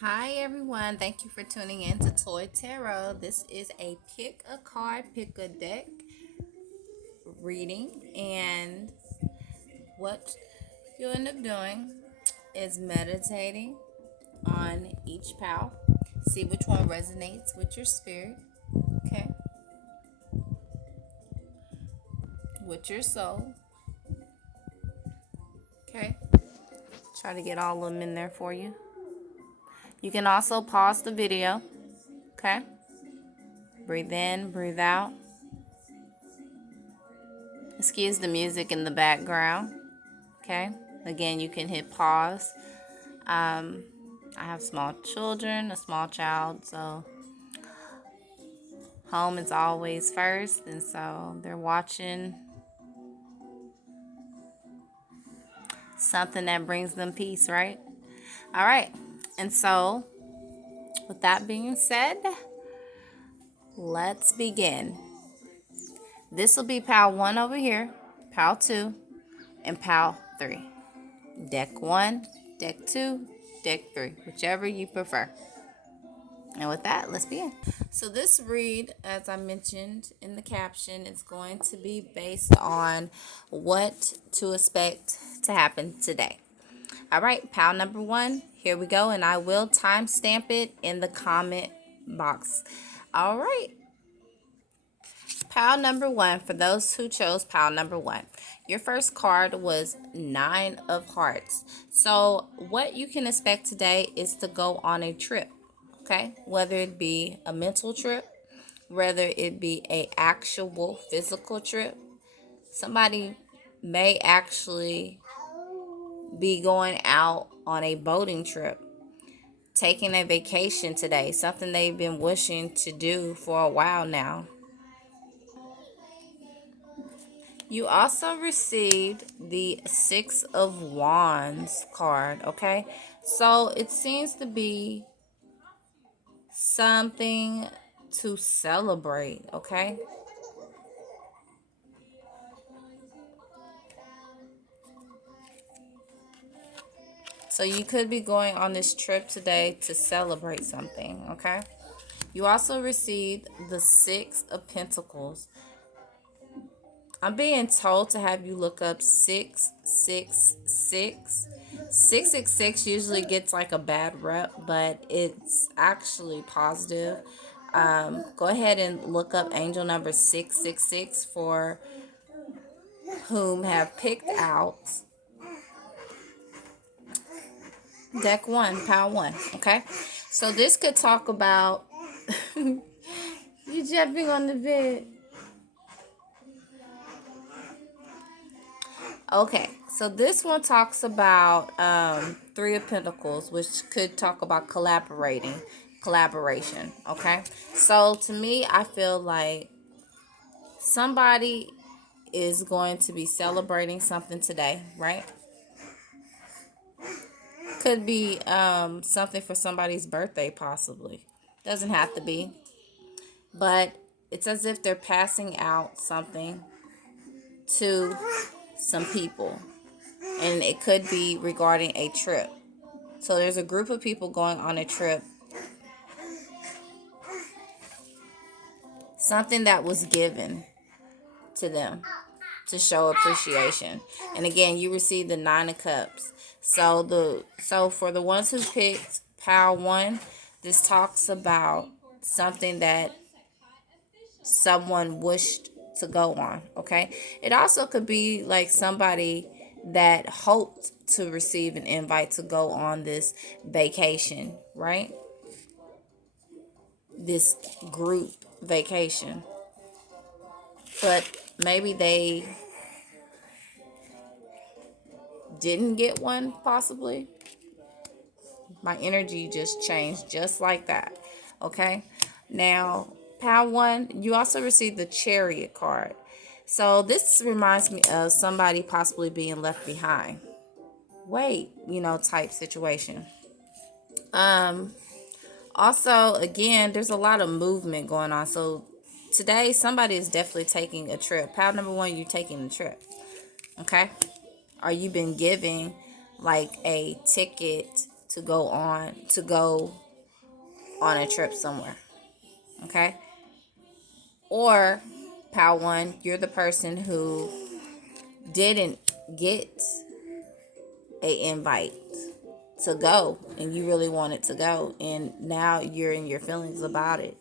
Hi everyone, thank you for tuning in to Toy Tarot. This is a pick a card, pick a deck reading, and what you'll end up doing is meditating on each pal. See which one resonates with your spirit, okay, with your soul, okay. Try to get all of them in there for you. You can also pause the video, okay. Breathe in, breathe out. Excuse the music in the background. Okay, again, you can hit pause. I have small children, a small child, so home is always first, and so they're watching something that brings them peace, right? All right, and so with that being said, let's begin. This will be pal 1 over here, pal 2, and pal 3. Deck 1, deck 2, deck 3, whichever you prefer. And with that, let's begin. So this read, as I mentioned in the caption, is going to be based on what to expect to happen today. All right, pal number 1, here we go, and I will timestamp it in the comment box. All right, pal number 1, for those who chose pal number 1, your first card was 9 of Hearts. So what you can expect today is to go on a trip, okay? Whether it be a mental trip, whether it be a actual physical trip. Somebody may actually be going out on a boating trip, taking a vacation today, something they've been wishing to do for a while now. You also received the Six of Wands card, okay? So it seems to be something to celebrate, okay? So you could be going on this trip today to celebrate something, okay? You also received the Six of Pentacles. I'm being told to have you look up 666. 666 usually gets like a bad rep, but it's actually positive. Go ahead and look up angel number 666 for whom have picked out deck 1, pile 1, okay? So this could talk about you jumping on the bed. Okay, so this one talks about Three of Pentacles, which could talk about collaboration. Okay, so to me, I feel like somebody is going to be celebrating something today, right? Could be something for somebody's birthday, possibly. Doesn't have to be, but it's as if they're passing out something to some people, and it could be regarding a trip. So there's a group of people going on a trip. Something that was given to them to show appreciation. And again, you received the 9 of Cups. So for the ones who picked Power 1, this talks about something that someone wished to go on, okay? It also could be like somebody that hoped to receive an invite to go on this vacation, right? This group vacation, but maybe they didn't get one, possibly. My energy just changed just like that, okay? Now, pile 1, you also received the Chariot card. So this reminds me of somebody possibly being left behind. Wait, type situation. Um, Also, again, there's a lot of movement going on. So today, somebody is definitely taking a trip. Pile number 1, you're taking a trip. Okay? Or you've been giving like a ticket to go on a trip somewhere. Okay? Or pile 1, you're the person who didn't get a invite to go and you really wanted to go, and now you're in your feelings about it.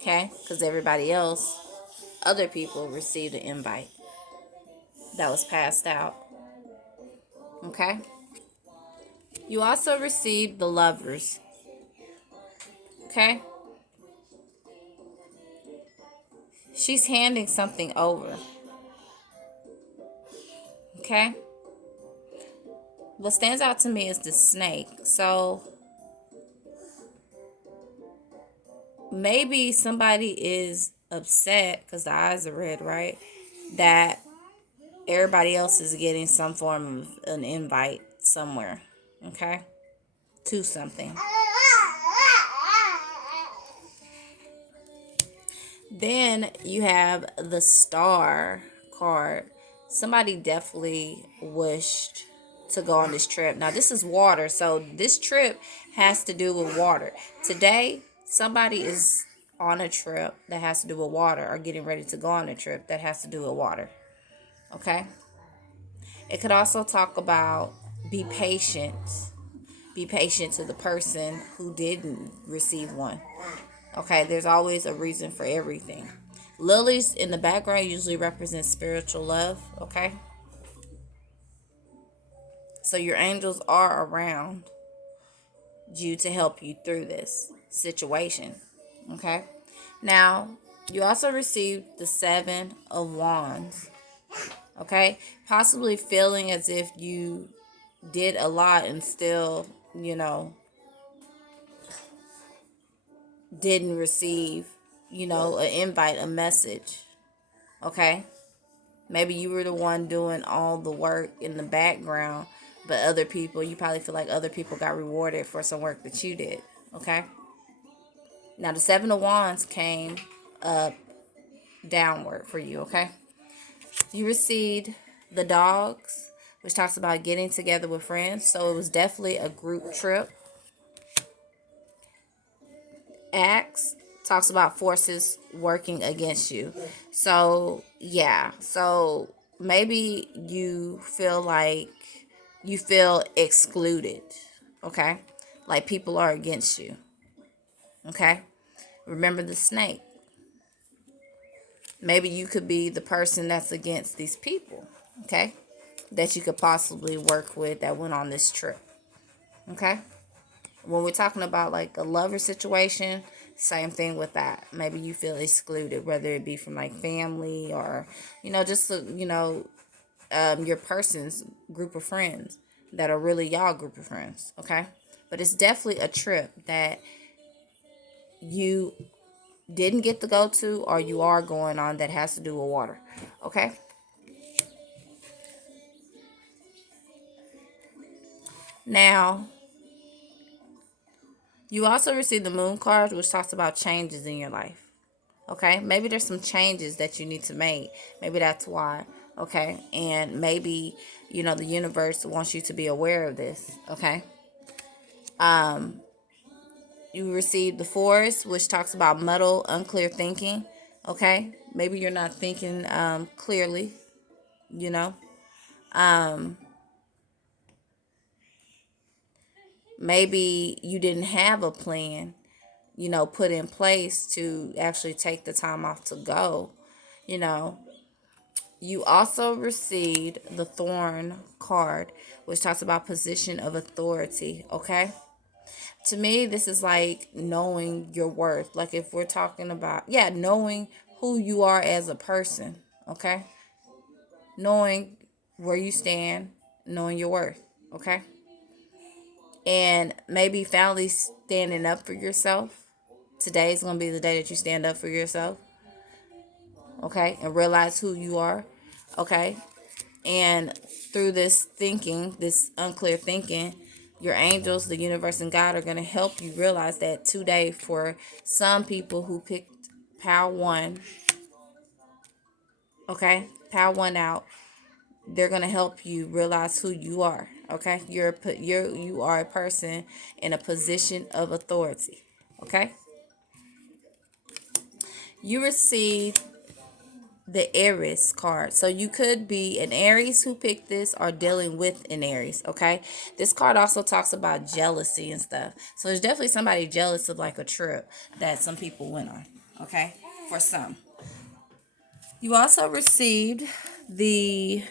Okay? Because other people received an invite that was passed out. Okay? You also received the Lovers. Okay? She's handing something over. Okay? What stands out to me is the snake. So maybe somebody is upset because the eyes are red, right? That everybody else is getting some form of an invite somewhere. Okay? To something. Then you have the Star card. Somebody definitely wished to go on this trip. Now, this is water, so this trip has to do with water. Today, somebody is on a trip that has to do with water, or getting ready to go on a trip that has to do with water. Okay? It could also talk about be patient. Be patient to the person who didn't receive one. Okay, there's always a reason for everything. Lilies in the background usually represent spiritual love. Okay, so your angels are around you to help you through this situation. Okay, now you also received the 7 of Wands. Okay, possibly feeling as if you did a lot and still, didn't receive, an invite, a message. Okay, maybe you were the one doing all the work in the background, but you probably feel like other people got rewarded for some work that you did. Okay, now the 7 of Wands came up downward for you. Okay, you received the Dogs, which talks about getting together with friends. So it was definitely a group trip. Axe talks about forces working against you. So, yeah. So, maybe you feel excluded. Okay? Like people are against you. Okay? Remember the snake. Maybe you could be the person that's against these people. Okay? That you could possibly work with that went on this trip. Okay? When we're talking about like a lover situation, same thing with that. Maybe you feel excluded, whether it be from like family or, just, your person's group of friends that are really y'all group of friends. Okay. But it's definitely a trip that you didn't get to go to, or you are going on, that has to do with water. Okay. Now, you also receive the Moon card, which talks about changes in your life. Okay, maybe there's some changes that you need to make. Maybe that's why. Okay, and maybe the universe wants you to be aware of this. Okay, you receive the Forest, which talks about muddled, unclear thinking. Okay, maybe you're not thinking clearly. You know, maybe you didn't have a plan, put in place to actually take the time off to go. You know, You also received the Thorn card, which talks about position of authority. Okay. To me, this is like knowing your worth. Like if we're talking about, knowing who you are as a person. Okay. Knowing where you stand, knowing your worth. Okay. And maybe finally standing up for yourself. Today is going to be the day that you stand up for yourself. Okay. And realize who you are. Okay. And through this thinking, this unclear thinking, your angels, the universe, and God are going to help you realize that today, for some people who picked Power 1, okay, Power 1 out, they're going to help you realize who you are. Okay, you are a person in a position of authority. Okay, you receive the Aries card. So you could be an Aries who picked this or dealing with an Aries, okay? This card also talks about jealousy and stuff. So there's definitely somebody jealous of like a trip that some people went on, okay? For some. You also received the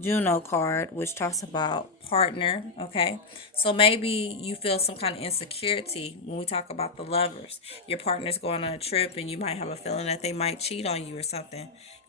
Juno card, which talks about partner, okay? So maybe you feel some kind of insecurity when we talk about the lovers. Your partner's going on a trip and you might have a feeling that they might cheat on you or something.